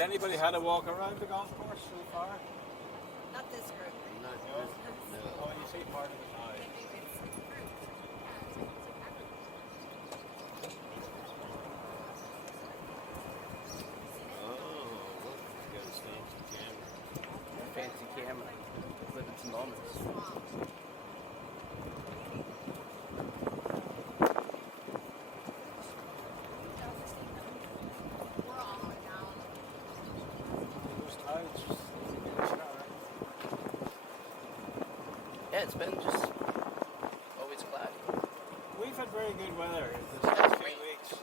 anybody had a walk around the golf course so far? Not this group. Not No. good. No. Oh, you see part of it now. Oh, look, you got a fancy camera. Fancy camera. Living some moments. Those clouds. Yeah, it's been just always cloudy. We've had very good weather this last few weeks.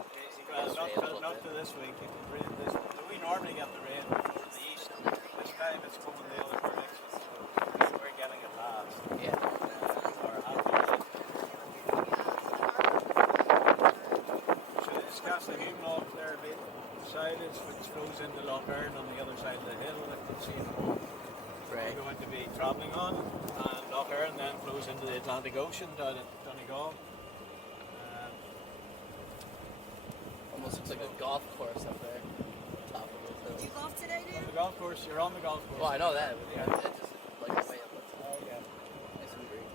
Well, It's rained a little not bit. to this week. It rained this. We normally get the rain from the east. This time it's coming the other direction. So we're getting it last. Yeah. Or after that. So this Castlehune Lough there beside us, which flows into Lough Erne on the other side of the hill that you can see from home. Right. We're going to be travelling on, and Lough Erne then flows into the Atlantic Ocean down at Donegal. Almost looks like a golf course up there. Top of the Did you hill. golf today, On dude? the golf course, you're on the golf course. Well, I know that. But yeah, it's just like way up. Oh yeah, Nice and green.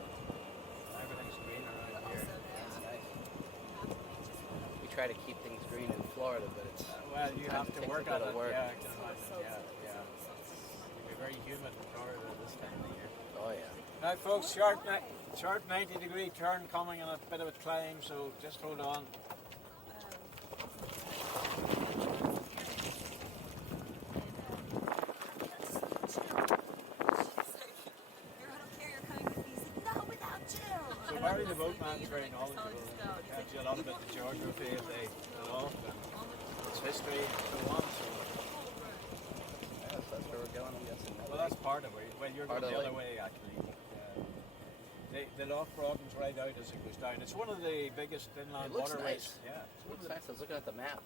everything's green around here. It's nice. We try to keep things green in Florida, but it's Well, you have to takes work a bit on of it. work. Yeah, I can imagine. Yeah. It'll be very humid in Florida this time of year. oh yeah. Now, folks, sharp 90-degree turn coming and a bit of a climb, so just hold on. So Barry the boatman's very knowledgeable. He tells you a lot about the geography of the Lough and its history and so on. So, Yeah, so that's where we're going, I'm guessing. well, that's part of it. Well, you're Part going the of other way, actually. The Lough broadens right out as it goes down. It's one of the biggest inland It looks waterways. nice. Yeah. It looks nice. I was looking at the map.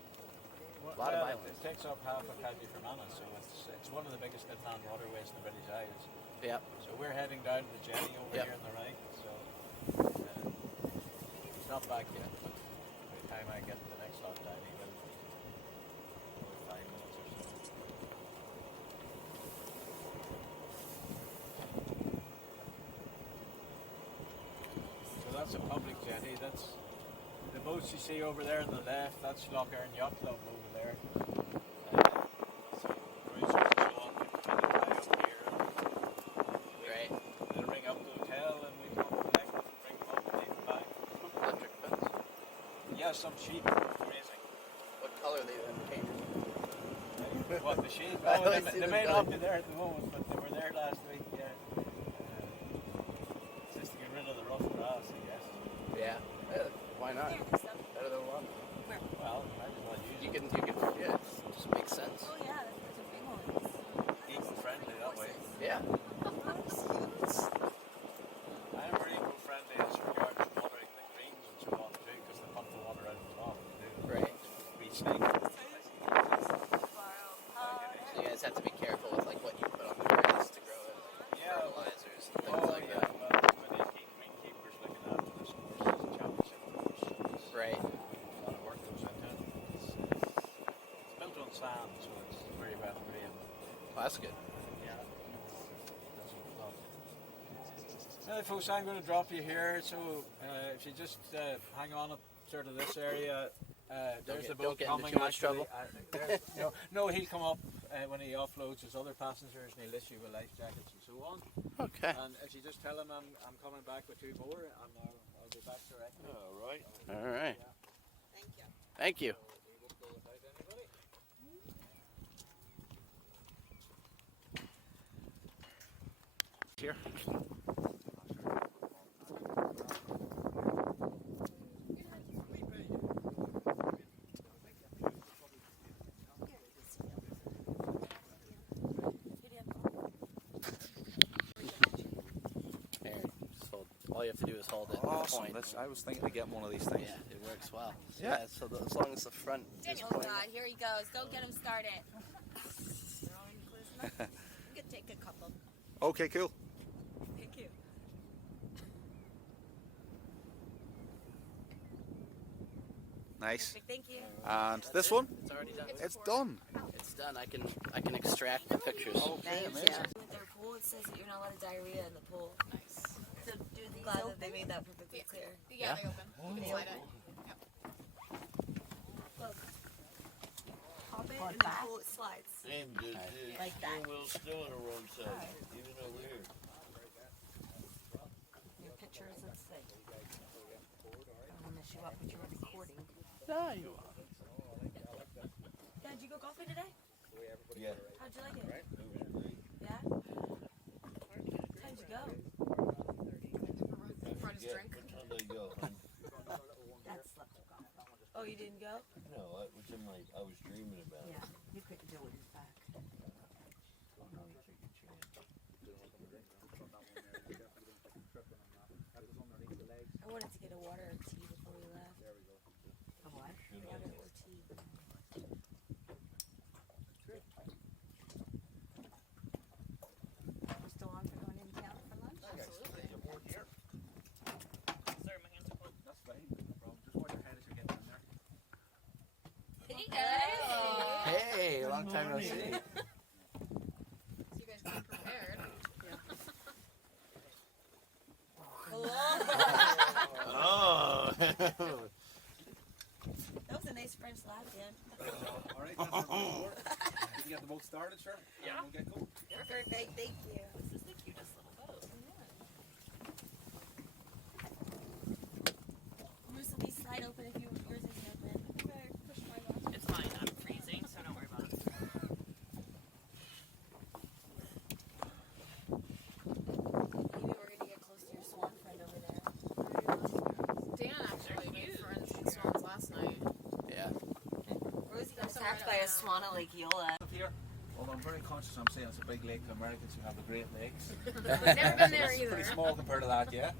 Well, lot of well, islands. It takes up half of County Fermanagh, so it's one of the biggest inland waterways in the British Isles. Yep. So we're heading down to the jetty over Yep. here on the right. So he's not back yet, but by the time I get to the next lot down, he will. About 5 minutes or so. So that's a public jetty. That's the boats you see over there on the left. That's Lough Erne Yacht Club over there. So cruisers and so on can come in and tie up here. Right. They'll ring up the hotel and we come collect them, bring them up and take them back. Electric fence. Yeah, some sheep. Amazing. What color they been painted? What, the sheep? I Oh, always they see them may done. not be there at the moment, but they were there last week, yeah. Just to get rid of the rough grass, I guess. Yeah. Why not? Better than one. Well, might as well use You it. can, yeah, it just makes sense. Oh yeah, those are big ones. Eco-friendly that way. Yeah. I am very eco-friendly as regards watering the greens and so on too, because they pump the water out of the top and do Right. recycling. So you guys have to be careful with like what you put on the grass to grow it, like Yeah. fertilizers and things Oh, like yeah, that. well, when they keep greenkeepers looking after this course, it's a championship course, so it's Right. a lot of work goes into it. It's built on sand, so it's very well drained. Well, that's good. Yeah. Now, folks, I'm going to drop you here, so if you just hang on up sort of this area, there's the boat don't get into coming. too much actually. trouble. No, he'll come up when he offloads his other passengers and he'll issue with life jackets and so on. Okay. And if you just tell him I'm coming back with 2 more, and I'll be back directly. All right. All right. Thank you. Thank you. We won't go without anybody. Here. There. Just hold. All you have to do is hold it. Awesome. Point. I was thinking of getting one of these things. Yeah, it works well. So, Yeah. So as long as the front is Oh pointing. God, here he goes. Don't get him started. You could take a couple. Okay, cool. Thank you. Nice. Thank you. And this one, It's already done. it's done. It's done, I can extract the pictures. Okay, amazing. With their pool, it says that you're not allowed to diarrhea in the pool. Nice. So do these glad that they made that perfectly clear. Yeah, they open. You can slide it. Look. Pop it Or and then back. pull it slides. Same dude. Like that. We'll still on the wrong side, even over here. Your pictures, let's see. I don't want to mess you up, but you're recording. No, you are. Dad, did you go golfing today? Yeah, How'd you like it? it was great. Yeah? How'd you go? Brought his Yeah, drink. what time did I go? hon? That's the golf. Oh, you didn't go? No, I was in my, I was dreaming about it. Yeah, you couldn't do it in fact. I'm gonna take a chance. I wanted to get a water or tea before we left. A what? Should I? Water or tea. We're still on for going in town for lunch? Absolutely. Sorry, my hands are cold. That's fine. No problem. Just watch your head as you're getting in there. Hey guys! Hey, long time no see. So you guys came prepared. Oh! That was a nice French laugh, Dan. All right, that's our report. You can get the boat started, sure? Yeah. We'll get going. Perfect, thank you. This is the cutest little boat. Bruce will be slide open if yours isn't open. Okay, push my button. It's fine. I'm freezing, so don't worry about it. Maybe we're gonna get close to your swan friend over there. Dan actually made friends with swans last night. Yeah. Rosie got Some attacked right by a around. swan at Lake Eola. Up here, although I'm very conscious I'm saying it's a big lake to Americans who have the Great Lakes. Never been there It's either. pretty small compared to that, yeah.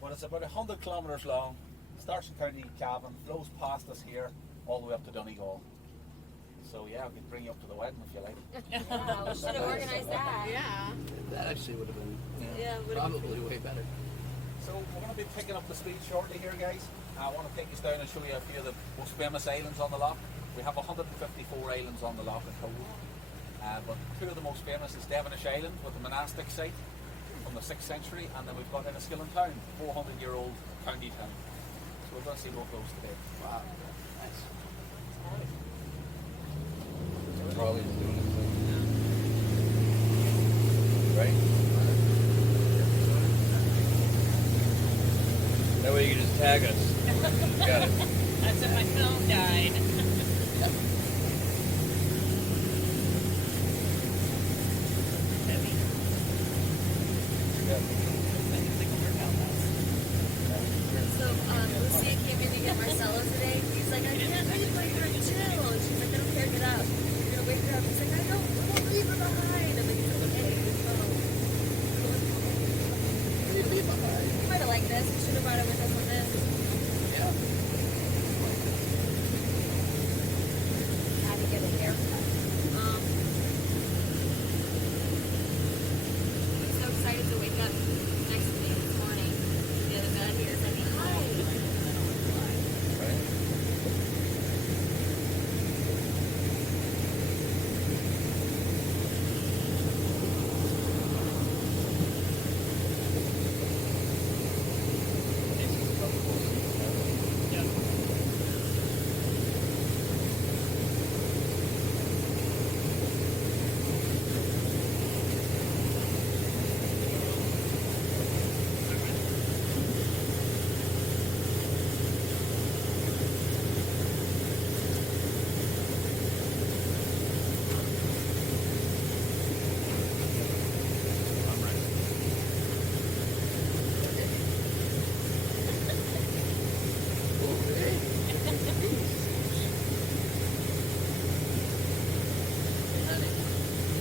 But it's about 100 kilometres long. Starts in County Cavan, flows past us here, all the way up to Donegal. So yeah, we could bring you up to the wedding if you like. Yeah, we should have organized that. Yeah. That actually would have been Yeah, probably way better. So we're going to be picking up the speed shortly here, guys. I want to take us down and show you a few of the most famous islands on the Lough. We have 154 islands on the Lough in total. But two of the most famous is Devonish Island with a monastic site from the 6th century, and then we've got Enniskillen Town, 400-year-old county town. So we're going to see both those today. Wow. Nice. Probably doing his thing. Right? That way you can just tag us. Got it. That's if my phone died. Heavy. Yeah. So, Lucia came in to get Marcelo today. He's like, I can't leave my friend chill. And she's like, I don't care, get out. You're gonna wake her up. He's like, I won't leave her behind. I'm like, it's okay, it's fine. You might have liked this. We should have brought it with us on this. Yeah. Had to get a haircut. I'm so excited to wake up next to me this morning. The other bed here is like, hi.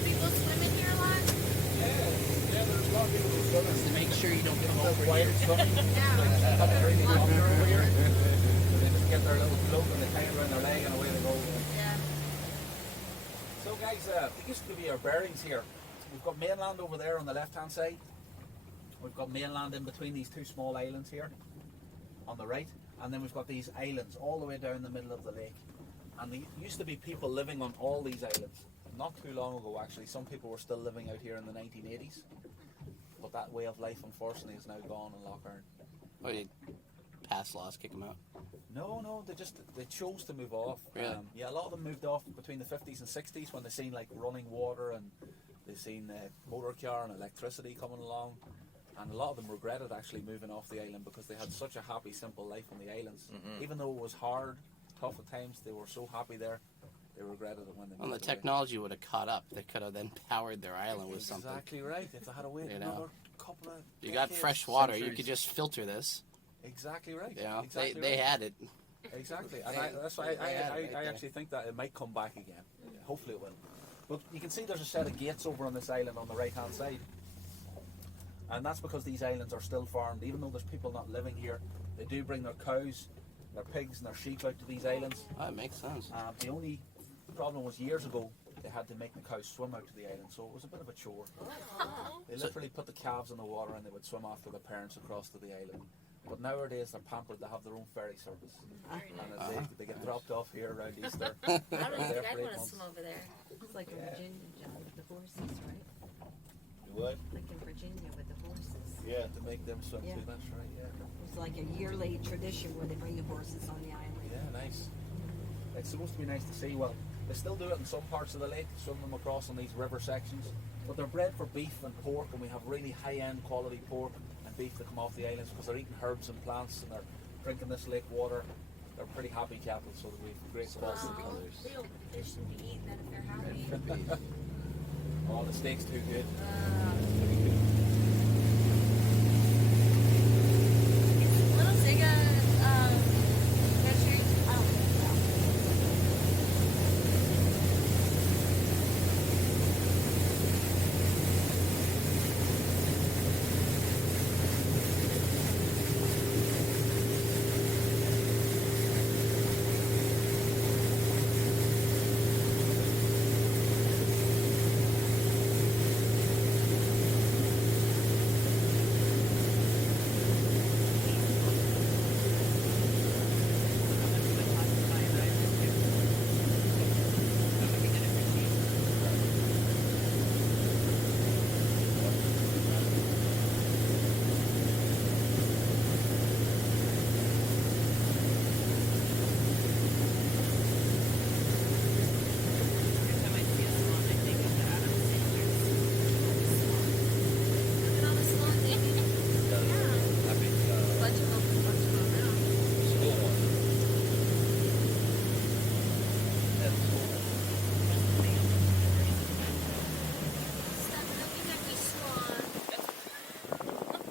People swim in here a lot? Yeah, there's a lot of people who swim To make sure you don't get over wild swimming. Over here. They just get their little float and they tie it around their leg and away they go. Yeah. So guys, just to give you our bearings here. We've got mainland over there on the left hand side. We've got mainland in between these two small islands here on the right. And then we've got these islands all the way down the middle of the lake. And there used to be people living on all these islands. Not too long ago, actually, some people were still living out here in the 1980s. But that way of life, unfortunately, is now gone in Lough. Oh, you pass laws, kick them out. No, they chose to move off. Really? Yeah, a lot of them moved off between the 50s and 60s when they seen like running water and they seen motor car and electricity coming along. And a lot of them regretted actually moving off the island because they had such a happy, simple life on the islands. Even though it was hard, tough at times, they were so happy there. They regretted it when they Well, moved the away. technology would have caught up. They could have then powered their island with something. Exactly right. If they had to wait You know. another couple of You got decades, fresh water. You centuries. could just filter this. Exactly right. You know, exactly they right. had it. Exactly, and They- that's why they had it right I there. actually think that it might come back again. Hopefully it will. But you can see there's a set of gates over on this island on the right hand side. And that's because these islands are still farmed. Even though there's people not living here, they do bring their cows, their pigs and their sheep out to these islands. Oh, that makes sense. The only problem was years ago they had to make the cows swim out to the island, so it was a bit of a chore. They literally put the calves in the water and they would swim after their parents across to the island. But nowadays they're pampered, they have their own ferry service. And they get dropped off here around Easter. I don't even They're think there I'd for 8 want to months. swim over there. It's like in Virginia, John, with the horses, right? What? Like in Virginia with the horses. Yeah. To make them swim Yeah. too, that's right, yeah. It's like a yearly tradition where they bring the horses on the island. Yeah, nice. It's supposed to be nice to see. Well, they still do it in some parts of the lake, swim them across on these river sections. But they're bred for beef and pork, and we have really high-end quality pork and beef that come off the islands because they're eating herbs and plants and they're drinking this lake water. They're pretty happy cattle, so we have great quality. They shouldn't be eating that if they're happy. Oh, the steak's too good. Little Ziga, pictures. I don't think so. Look at all the swans. Yeah. Bunch of them now. Stop looking at me, swan.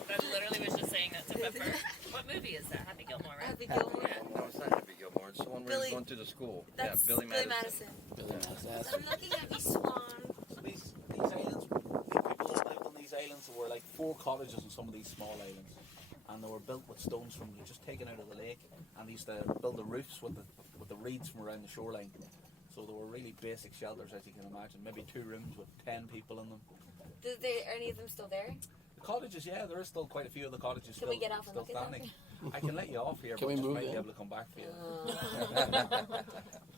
I literally was just saying that to Pepper. What movie is that? Happy Gilmore, right? Happy Gilmore. No, it's not Happy Gilmore. It's the one where Billy- he's going to the school. That's yeah, Billy Madison. Billy Madison. Stop looking at me, swan. So these islands, the people that lived on these islands were like 4 cottages on some of these small islands. And they were built with stones from just taken out of the lake. And they used to build the roofs with the reeds from around the shoreline. So they were really basic shelters, as you can imagine. Maybe 2 rooms with 10 people in them. Are any of them still there? The cottages, yeah, there is still quite a few of the cottages Can still, we get off and still look at them? standing. I can let you off here, Can but we just move might be in? able to come back for you.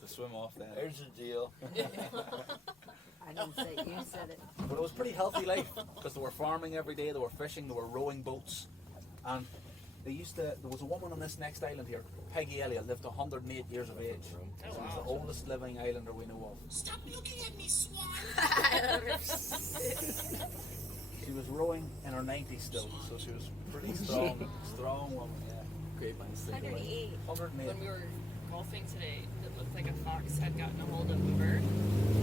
To swim off then. There's the deal. I didn't say it, you said it. But it was pretty healthy life because they were farming every day, they were fishing, they were rowing boats, and there was a woman on this next island here, Peggy Elliott, lived to 108 years of age. She was the oldest living islander we know of. Stop looking at me, swan! She was rowing in her 90s still, so she was pretty strong woman, yeah. Great minds think alike. 108. 108. When we were golfing today, it looked like a fox had gotten a hold of the bird.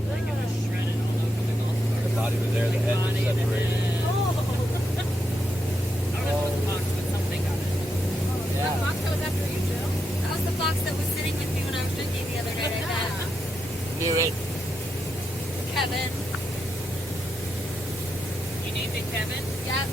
Like it was shredded all over the golf course. The body was there, the head was Body and the separated. head. I don't know if it was a fox, but something got it. That fox that was after you, Joe? That was the fox that was sitting with me when I was drinking the other night. I bet. Knew it. Kevin. You named it Kevin? Yep.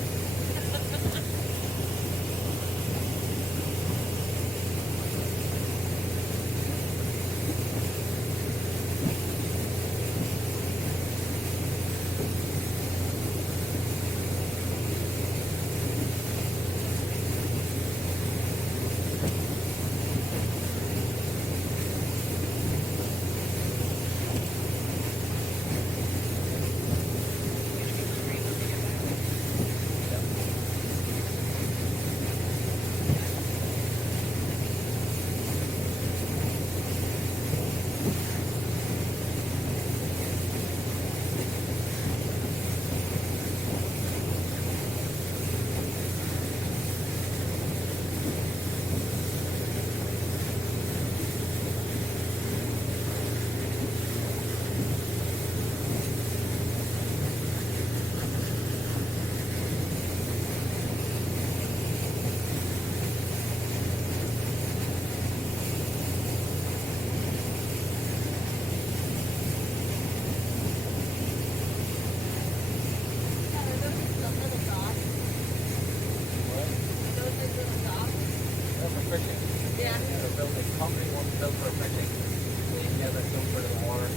Yeah, they're still for the water.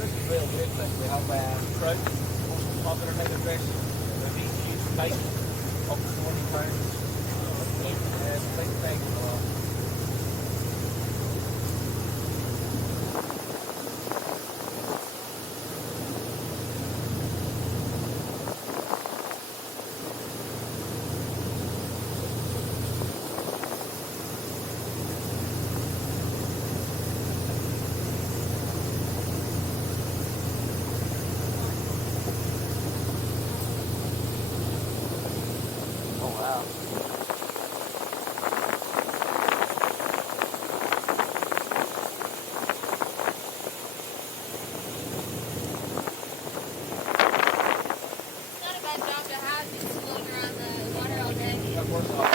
This is real good. Like we have trout, most popular type of fish. They're being huge bite, up to 20 pounds. Big thing. Oh wow. It's not a bad job to have. You just floating around the water all day. That works out.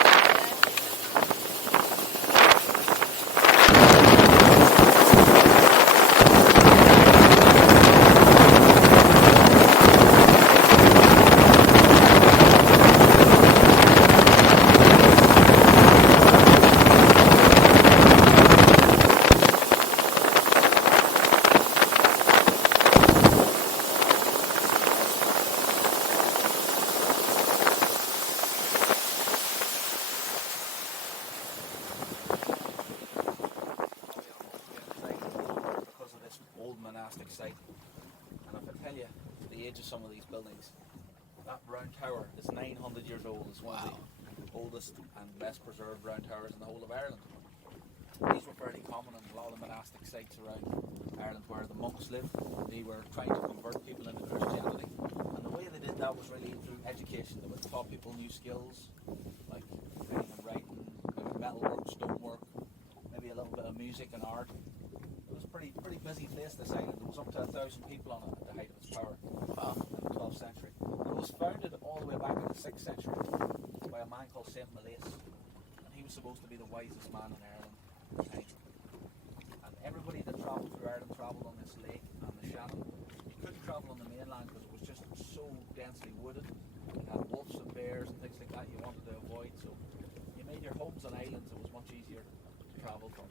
Because of this old monastic site. And if I tell you the age of some of these buildings, that round tower is 900 years old. It's one of the oldest and best preserved round towers in the whole of Ireland. These were fairly common in a lot of the monastic sites around Ireland where the monks lived. They were trying to convert people into Christianity. And the way they did that was really through education. They would taught people new skills like reading and writing, maybe metalwork, stonework, maybe a little bit of music and art. It was a pretty busy place, this island. There was up to 1,000 people on it at the height of its power in the 12th century. It was founded all the way back in the 6th century by a man called Saint Malais, and he was supposed to be the wisest man in Ireland at the time. And everybody that travelled through Ireland travelled on this lake and the Shannon. You couldn't travel on the mainland because it was just so densely wooded. You had wolves and bears and things like that you wanted to avoid, so you made your homes on islands. It was much easier to travel from.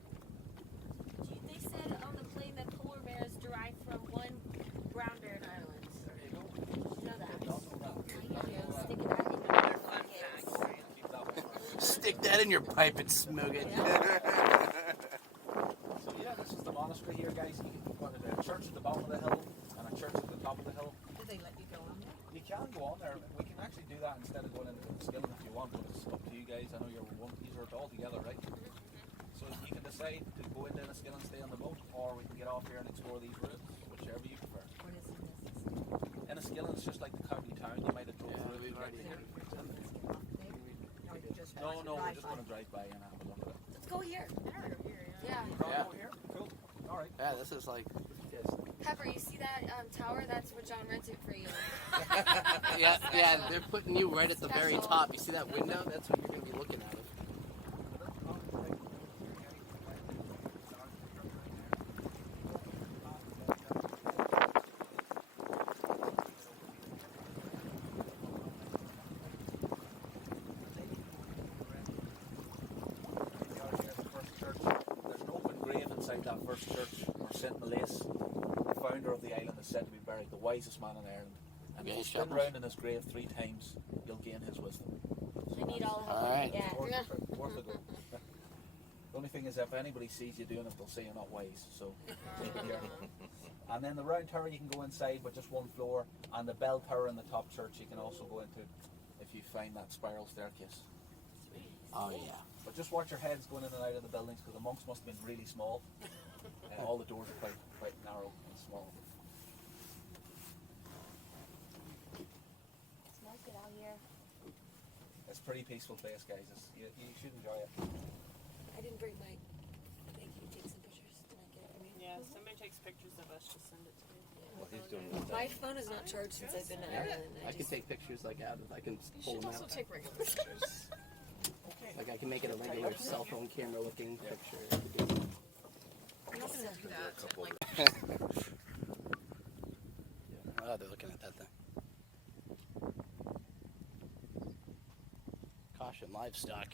They said on the plane that polar bears derive from one Brown-Bear Island. There you go. You know that. Don't know that. Sticking that in your pockets. Keep that one. Stick that in your pipe and smoke it. So yeah, this is the monastery here, guys. You've got a church at the bottom of the hill and a church at the top of the hill. Do they let you go on there? You can go on there. We can actually do that instead of going into Skillen if you want, but it's up to you guys. I know you're all together, right? So you can decide to go into Skillen, stay on the boat, or we can get off here and explore these routes, whichever you prefer. What is in this? Enniskillen is just like the county town. You might have drove through it. No, we're just going to drive by and have a look at it. Let's go here. Yeah. Yeah. Over here? Cool. All right. Yeah, this is like. Yes. Pepper, you see that tower? That's what John rented for you. Yeah, they're putting you right at the very Special. top. You see that window? That's what you're going to be looking at. There's an open grave inside that first church where Saint Malais, the founder of the island, is said to be buried, the wisest man in Ireland. And if you spin round in his grave 3 times, you'll gain his wisdom. I need all the help All I right. can get. Worth a go. The only thing is, if anybody sees you doing it, they'll say you're not wise. So be careful. And then the round tower you can go inside, but just one floor. And the bell tower in the top church you can also go into if you find that spiral staircase. Oh, yeah. But just watch your heads going in and out of the buildings because the monks must have been really small. All the doors are quite narrow and small. It's nice it out here. It's a pretty peaceful place, guys. You should enjoy it. I didn't bring my. Thank you. Take some pictures. Did I get it from you? Yeah, if somebody takes pictures of us, just send it to me. What he's doing with My that. phone is not charged since I've been to Ireland. I can take pictures like out of. I can You pull should them also out. take regular pictures. Like I can make it a regular cell phone camera looking picture. I'm not gonna do that. Couple Like, Oh, they're looking at that thing. Caution, livestock.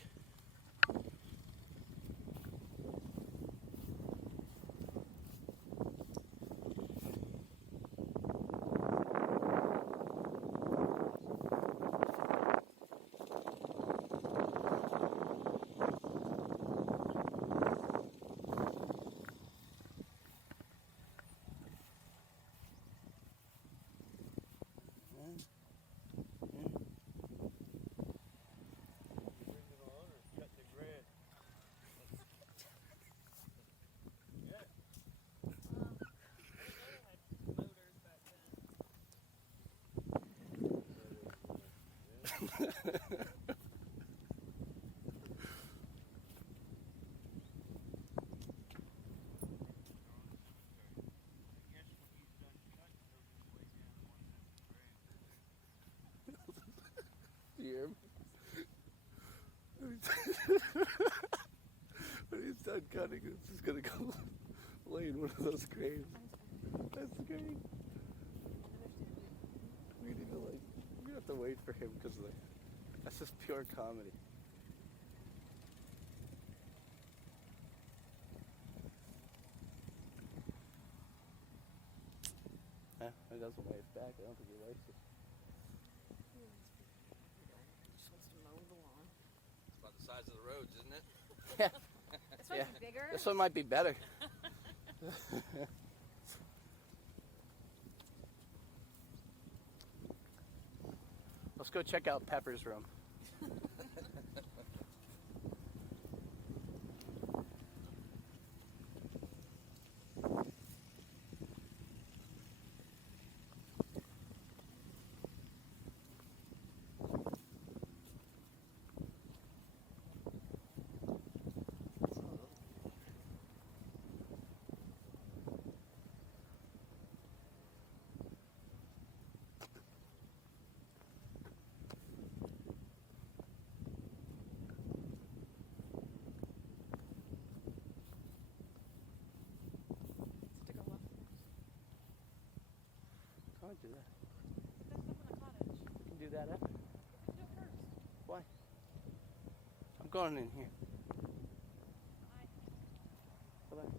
You hear him? When he's done cutting, it's just gonna go lay in one of those graves. That's great. We need to we have to wait for him because that's just pure comedy. He doesn't wave back. I don't think he likes it. Just wants to mow the lawn. It's about the size of the roads, isn't it? Yeah. This one's Yeah. bigger. This one might be better. Let's go check out Pepper's room. Let's take a look. Can't do that. There's stuff in the cottage. You can do that after. We can do it first. Why? I'm going in here. Bye. Bye-bye.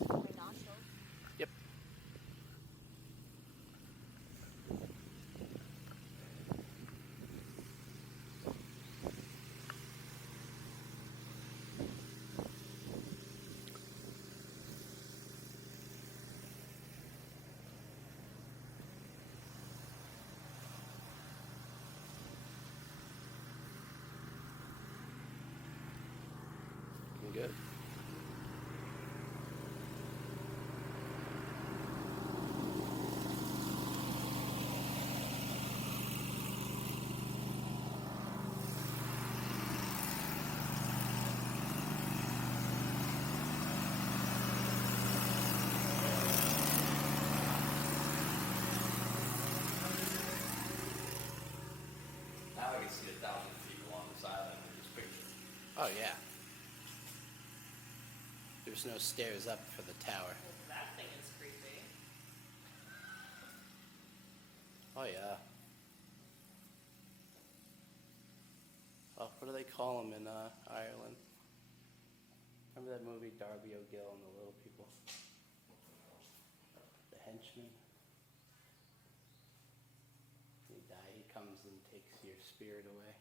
My nostrils. Yep. Good. Now I can see 1,000 feet along this island in this picture. Oh, yeah. There's no stairs up for the tower. Well, that thing is creepy. Oh, yeah. Oh, what do they call them in Ireland? Remember that movie, Darby O'Gill and the Little People? The henchman? You die, he comes and takes your spirit away.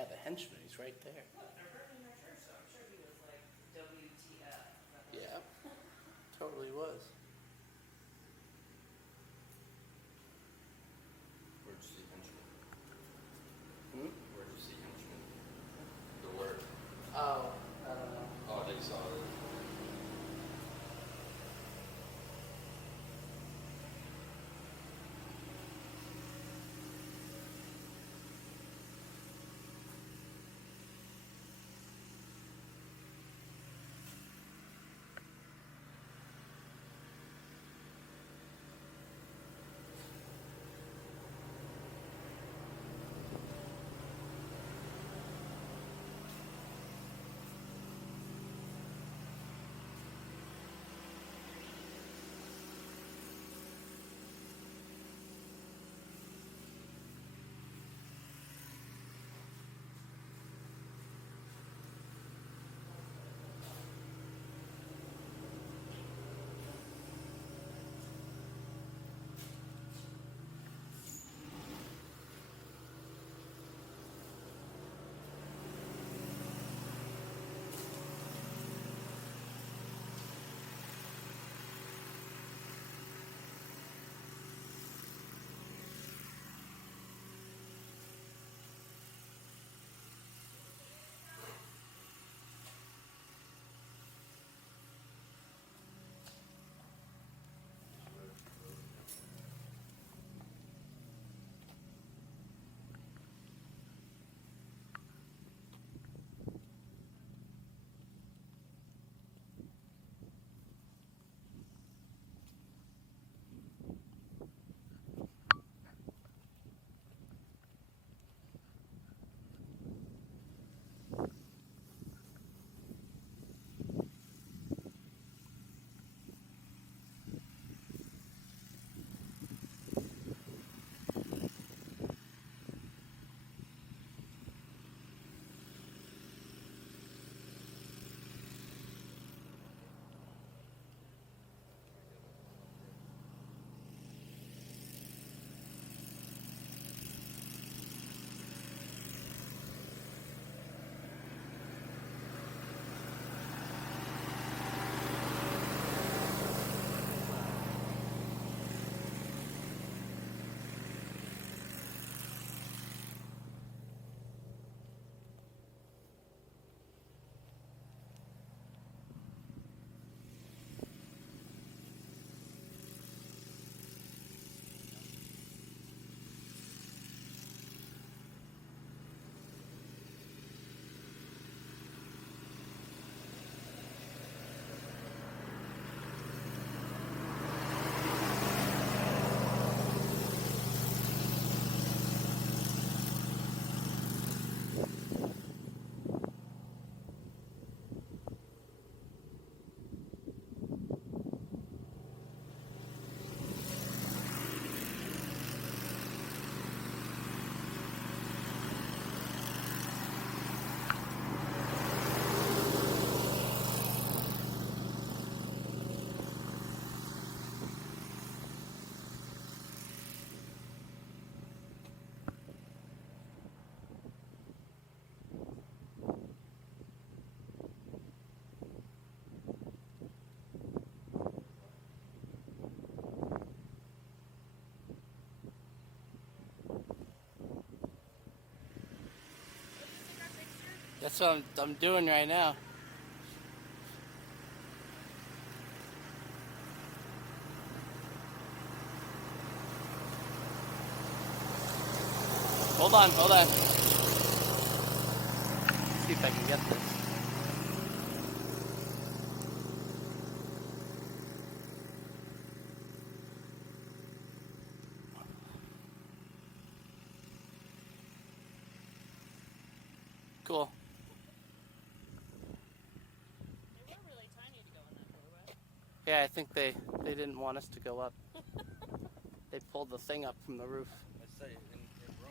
Yeah, the henchman, he's right there. Look, they're burning our church, so I'm sure he was like, WTF. Yeah, totally was. Where'd you see henchman? Hmm? Where'd you see henchman? The word. Oh, I don't know. Oh, they saw it. That's what I'm doing right now. Hold on, hold on. Let's see if I can get this. Cool. They were really tiny to go in that doorway. Yeah, I think they didn't want us to go up. They pulled the thing up from the roof. I say in Rome.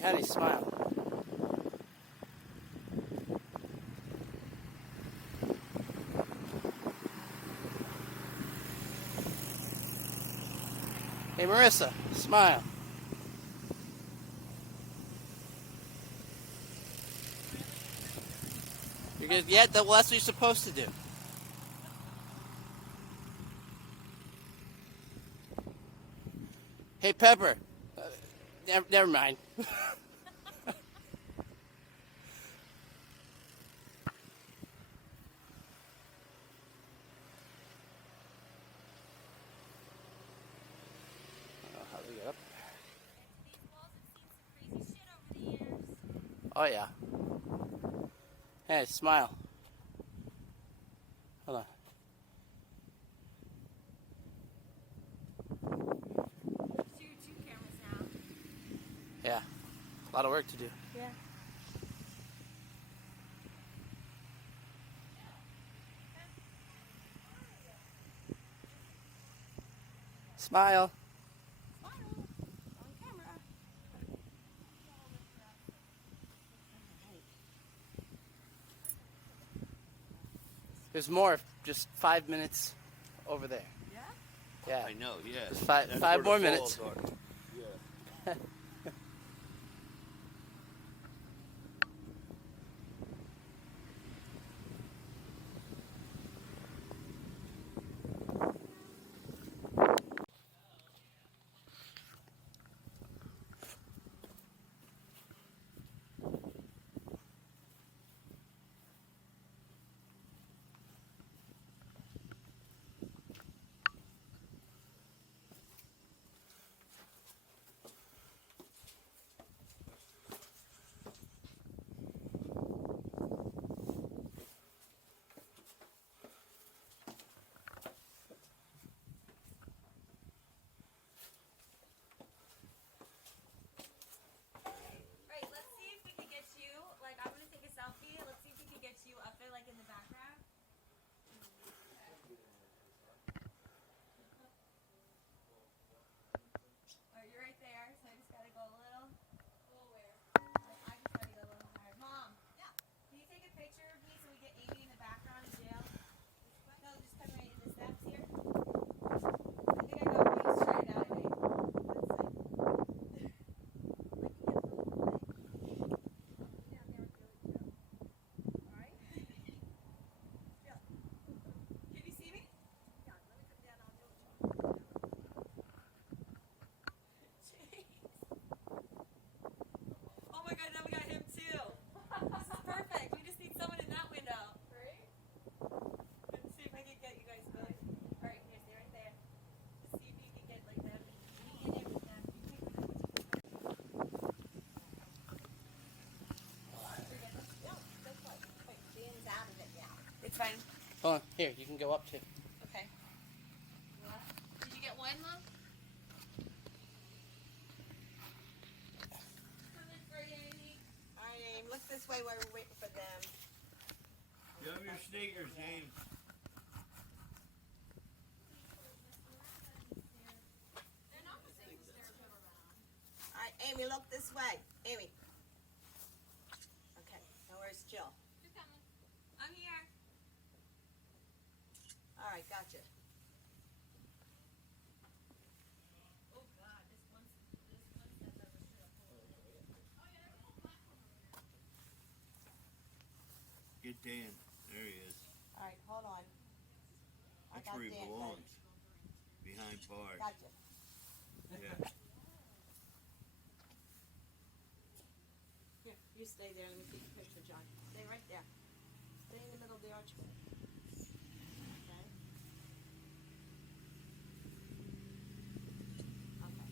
Kenny, smile. Hey, Marissa, smile. You're good? Yeah, well, that's what you're supposed to do. Hey, Pepper. Never mind. How do we get up there? Oh, yeah. Hey, smile. Hold on. Yeah. A lot of work to do. Yeah. Smile. There's more. Just 5 minutes over there. Yeah? Yeah. I know, yeah. Just That's five where more the minutes. falls are. Yeah. Right, let's see if we can get you, like, I'm gonna take a selfie. Let's see if we can get you up there, like, in the background. Alright, you're right there, so I just gotta go a little. Where? I just gotta go a little higher. Mom! Yeah? Can you take a picture of me so we get Amy in the background in jail? No, just come right in the steps here. I think I got way straight out of it. Can you see me? Yeah, let me come down. I'll do it. Jeez. Oh my god, now we got him too. This is perfect. We just need someone in that window. Right? Let's see if I can get you guys both. Alright, here, stay right there. Just see if you can get like them. Me and him with them. Dan's out of it now. It's fine. Hold on. Here, you can go up too. Okay. Did you get one, Mom? Coming for you, Amy. Alright, Aim, look this way while we're waiting for them. You have your sneakers, James. They're not the same stairs we've ever been on. Alright, Amy, look this way. Amy. Okay, now where's Jill? She's coming. I'm here. Alright, gotcha. Oh god, this one step over should have pulled. Oh yeah, there's a whole platform over here. Get Dan. There he is. Alright, hold on. That's where he Dan, belongs. Behind bars. Gotcha. Yeah. Here, you stay there. Let me take a picture, John. Stay right there. Stay in the middle of the archway. Okay? Okay.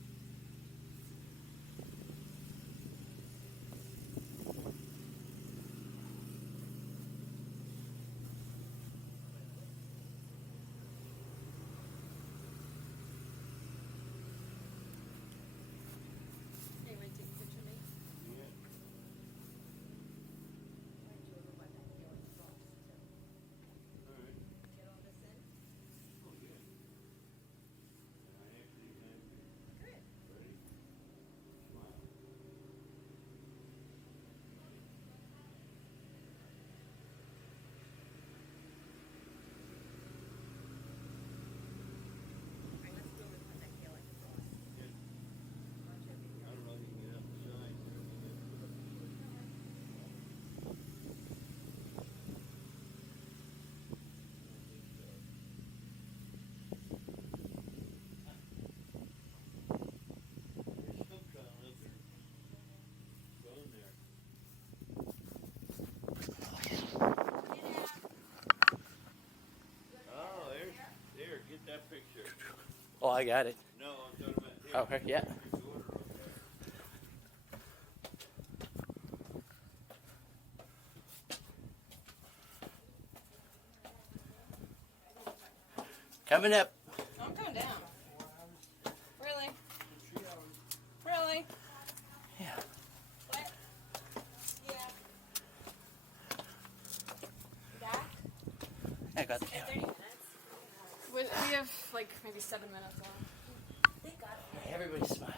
Hey, want to take a picture of me? Yeah. Why don't you over by that hill and cross, too? Oh, I got it. No, I'm talking about here. Oh, okay, yeah. His order up there. Coming up. I'm going down. Really? Really? Yeah. What? Yeah. Back? I got the 30 camera. minutes. We have like maybe 7 minutes left. Thank God. Hey, everybody smile.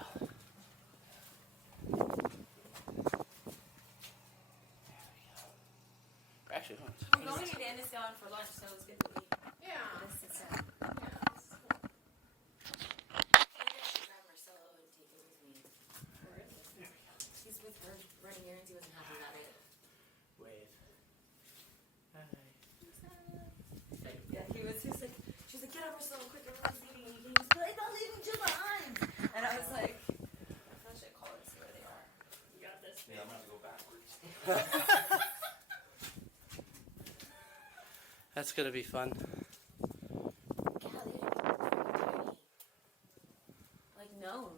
Actually, hold on. We're going to Enniscon for lunch, so it's good to eat. Yeah. This is grab Marcelo and take it with me. He's with her running errands. He wasn't happy about it. Wave. Hi. Yeah, he was just like, she's like, get up Marcelo quick, everyone's eating. And he was like, I'm not leaving you behind. And I was like, I should call and see where they are. You got this. Yeah, I'm gonna go backwards. That's gonna be fun. God, they are tiny. Like gnomes.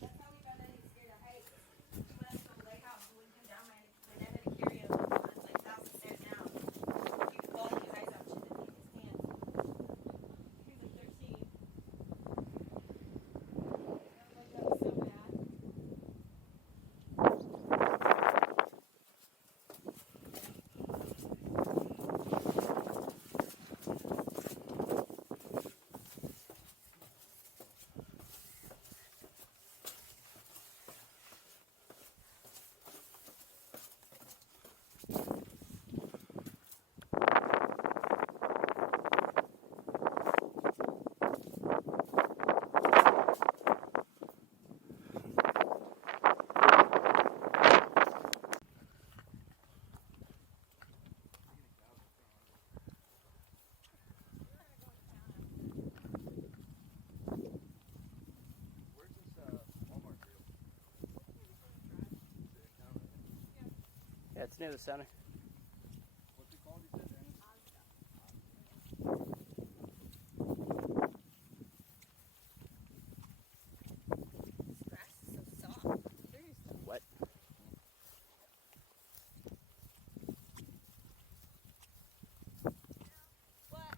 That's how we found out he's scared of heights. He went up to the lake house and wouldn't come down my dad had to carry him. It's like 1,000 stairs down. He was bawling his eyes out, shit in his hands. He was like 13. Like that was so bad. Yeah, it's near the center. This grass is so soft. What? What?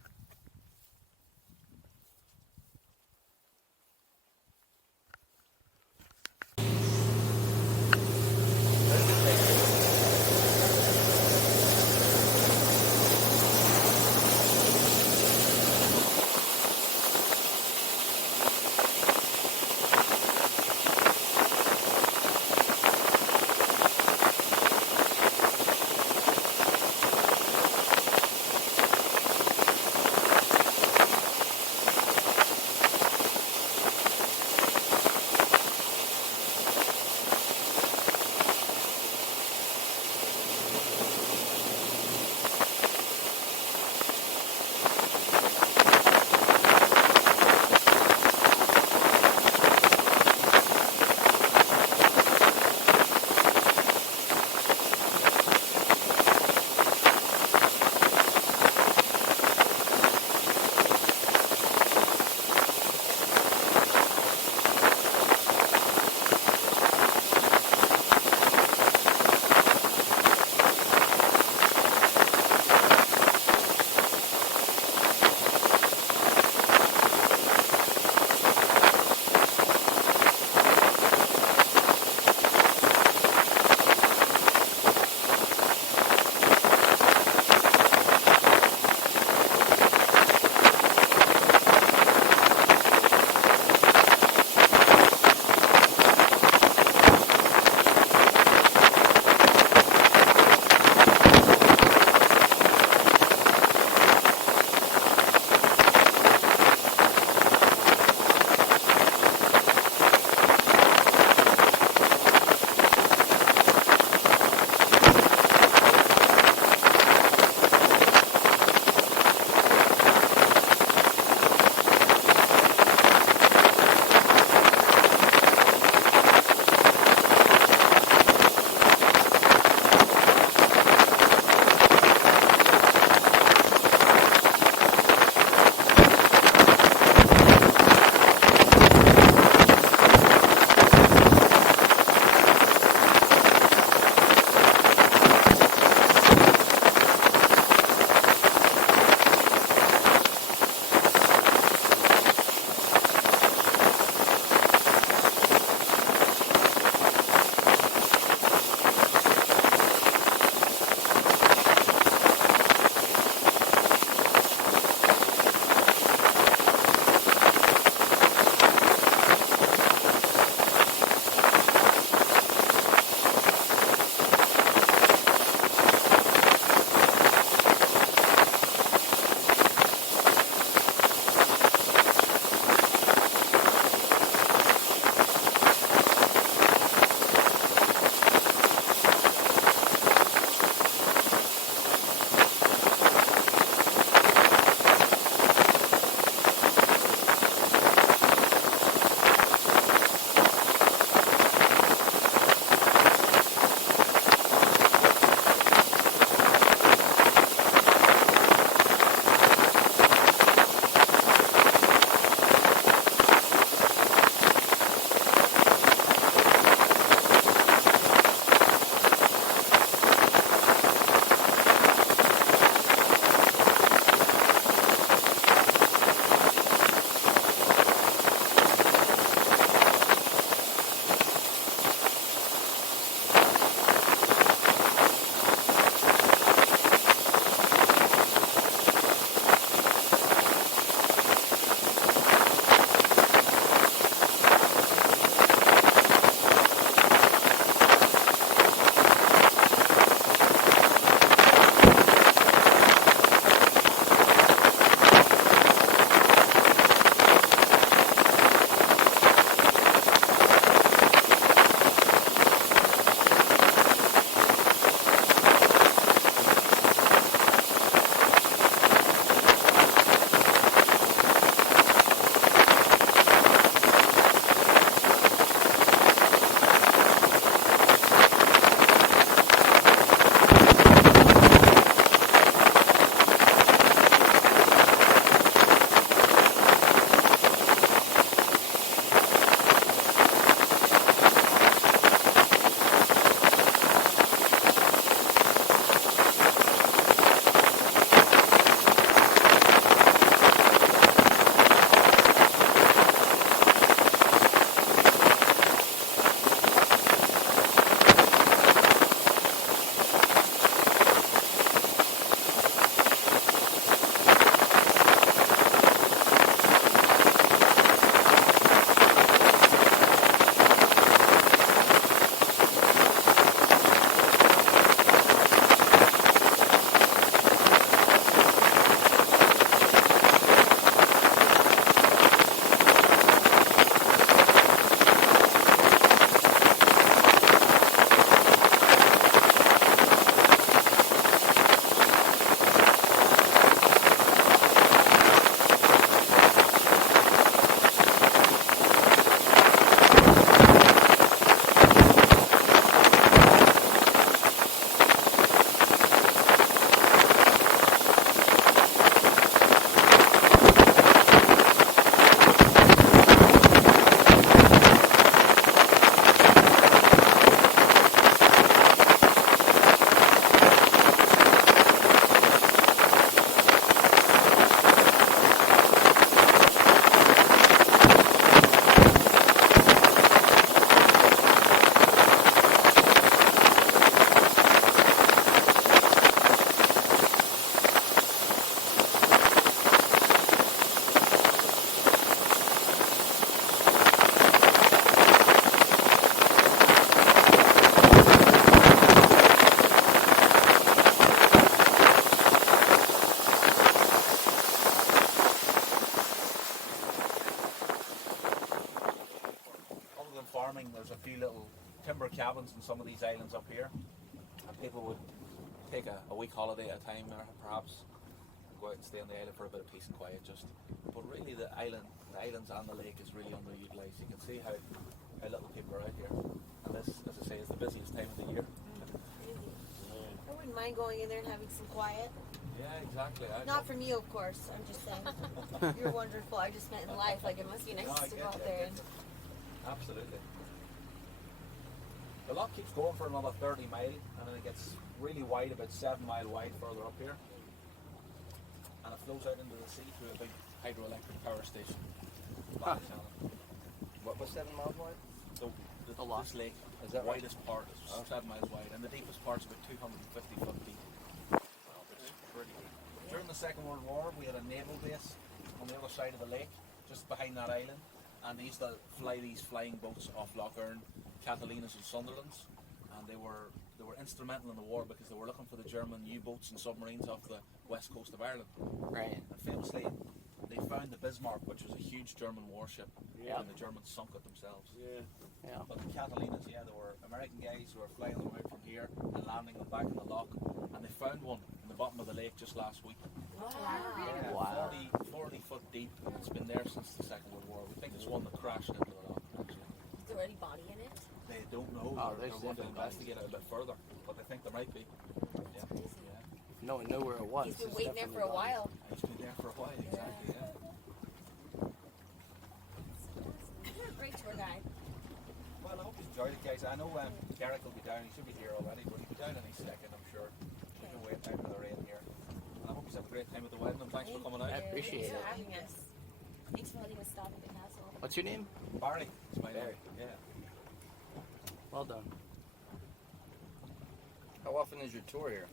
farming. There's a few little timber cabins in some of these islands up here, and people would take a week holiday at a time there, perhaps, and go out and stay on the island for a bit of peace and quiet. But really, the islands and the lake is really underutilized. You can see how little people are out here, and this, as I say, is the busiest time of the year. I wouldn't mind going in there and having some quiet. Yeah, exactly. Not from you, of course. I'm just saying. You're wonderful. I just meant in life. Like, it must be nice to go out there. Absolutely. The loch keeps going for another 30 mile, and then it gets really wide, about 7 mile wide further up here. And it flows out into the sea through a big hydroelectric power station. Huh. What was 7 miles wide? The loch. this lake Is is that the right? widest part is 7 miles wide, and the deepest part's about 250 foot deep. It's pretty deep. During the Second World War, we had a naval base on the other side of the lake, just behind that island, and they used to fly these flying boats off Lough, Erne, Catalinas and Sunderlands, and they were instrumental in the war because they were looking for the German U-boats and submarines off the west coast of Ireland. Right. And famously, they found the Bismarck, which was a huge German warship, Yeah. and the Germans sunk it themselves. Yeah. But the Catalinas, yeah, there were American guys who were flying them out from here and landing them back in the loch, and they found one in the bottom of the lake just last week. Yeah, Wow. 40 foot deep, and it's been there since the Second World War. We think it's one that crashed into the loch, actually. Is there any body in it? They don't know. Oh, they're there's going to definitely investigate it a bit further, but they think there might be. Yeah. Crazy. Yeah. No one knew where it was. He's been It's waiting there for a definitely while. And he's been there for a while, exactly, yeah. You're a great tour guide. Well, I hope you enjoyed it, guys. I know Garrick will be down. He should be here already, but he'll be down any second, I'm sure. We can wait out for the rain here. And I hope you have a great time at the wedding, and thanks for coming out. I appreciate Thanks it. for having us. Thanks for letting us stop at the castle. What's your name? Barry, it's my name. Yeah. Well done. How often is your tour here?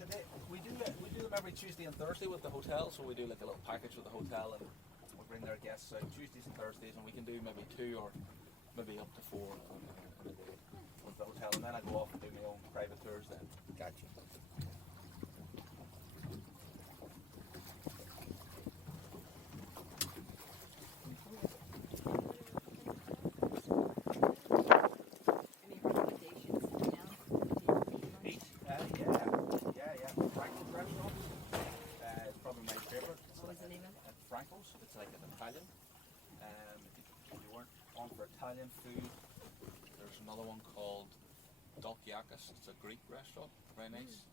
Today we do them every Tuesday and Thursday with the hotel, so we do like a little package with the hotel, and we bring their guests out Tuesdays and Thursdays, and we can do maybe 2 or maybe up to 4 in a day with the hotel, and then I go off and do my own private tours then. Gotcha. Any recommendations for now? Yeah. Franco's restaurant is probably my favorite. What was the name of it? Franco's. It's like an Italian. If you weren't on for Italian food, there's another one called Dokiakis. It's a Greek restaurant. Very nice.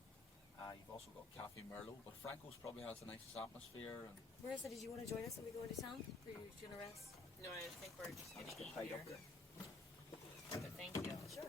You've also got Cafe Merlot, but Franco's probably has the nicest atmosphere. And Marissa, did you want to join us when we go into town? Or you're going to rest? No, I think we're just I just getting get tied here. up there. But thank you. Sure.